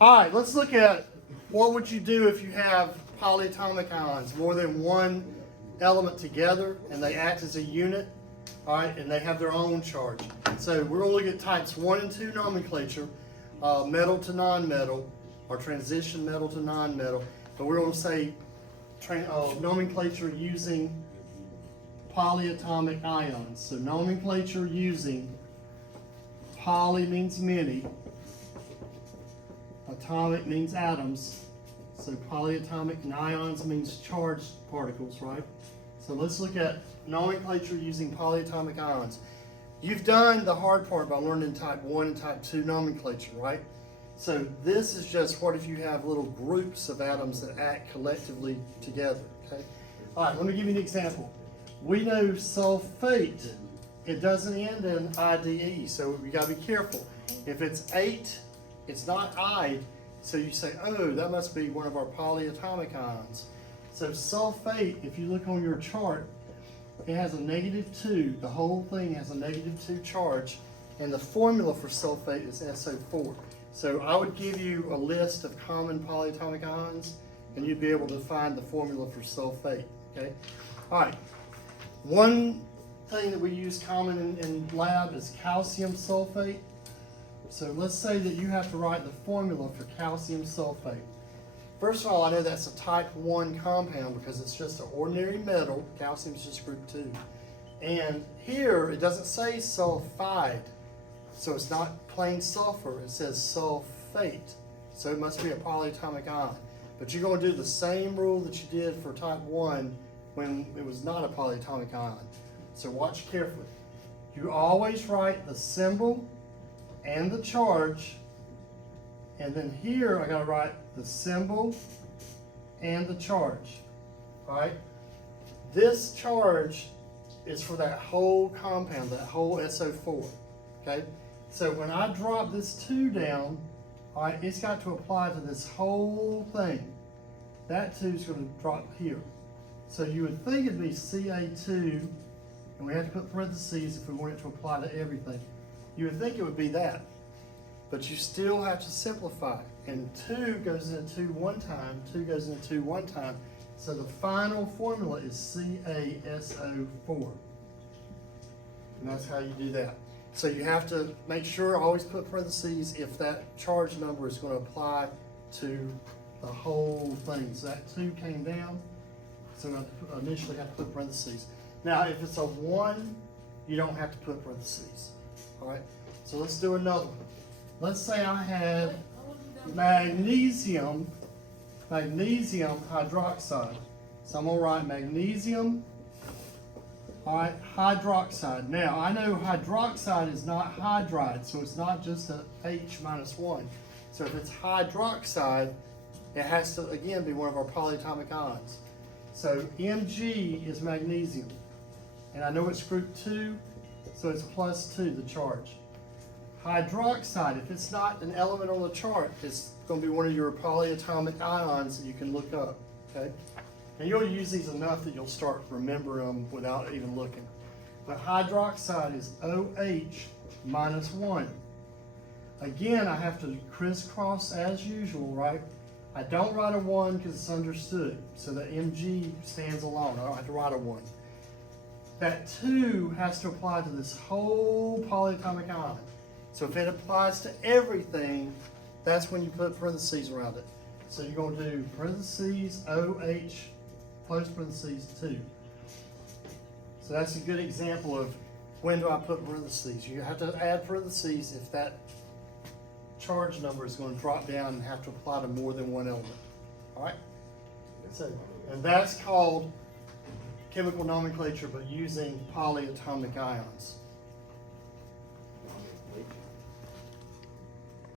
All right, let's look at what would you do if you have polyatomic ions, more than one element together, and they act as a unit, all right, and they have their own charge. So we're going to look at types 1 and 2 nomenclature, metal to non-metal, or transition metal to non-metal, but we're going to say nomenclature using polyatomic ions. So nomenclature using poly means many, atomic means atoms, so polyatomic, and ions means charged particles, right? So let's look at nomenclature using polyatomic ions. You've done the hard part by learning type 1 and type 2 nomenclature, right? So this is just what if you have little groups of atoms that act collectively together, okay? All right, let me give you an example. We know sulfate, it doesn't end in IDE, so you gotta be careful. If it's 8, it's not I, so you say, oh, that must be one of our polyatomic ions. So sulfate, if you look on your chart, it has a -2. The whole thing has a -2 charge, and the formula for sulfate is SO4. So I would give you a list of common polyatomic ions, and you'd be able to find the formula for sulfate, okay? All right, one thing that we use common in lab is calcium sulfate. So let's say that you have to write the formula for calcium sulfate. First of all, I know that's a type 1 compound because it's just an ordinary metal. Calcium is just group 2. And here, it doesn't say sulfide. So it's not plain sulfur, it says sulfate. So it must be a polyatomic ion. But you're going to do the same rule that you did for type 1 when it was not a polyatomic ion. So watch carefully. You always write the symbol and the charge, and then here I gotta write the symbol and the charge. All right, this charge is for that whole compound, that whole SO4. Okay, so when I drop this 2 down, all right, it's got to apply to this whole thing. That 2 is going to drop here. So you would think it'd be Ca2, and we have to put parentheses if we want it to apply to everything. You would think it would be that, but you still have to simplify. And 2 goes into 2 one time, 2 goes into 2 one time. So the final formula is CaSO4. And that's how you do that. So you have to make sure, always put parentheses if that charge number is going to apply to the whole thing. So that 2 came down, so I initially have to put parentheses. Now if it's a 1, you don't have to put parentheses. All right, so let's do another one. Let's say I have magnesium hydroxide. So I'm going to write magnesium, all right, hydroxide. Now I know hydroxide is not hydride, so it's not just a H-1. So if it's hydroxide, it has to again be one of our polyatomic ions. So Mg is magnesium, and I know it's group 2, so it's +2, the charge. Hydroxide, if it's not an element on the chart, it's going to be one of your polyatomic ions that you can look up, okay? And you'll use these enough that you'll start remembering them without even looking. But hydroxide is OH-1. Again, I have to crisscross as usual, right? I don't write a 1 because it's understood, so the Mg stands alone. I don't have to write a 1. That 2 has to apply to this whole polyatomic ion. So if it applies to everything, that's when you put parentheses around it. So you're going to do parentheses OH, close parentheses 2. So that's a good example of when do I put parentheses. You have to add parentheses if that charge number is going to drop down and have to apply to more than one element. All right? So, and that's called chemical nomenclature, but using polyatomic ions.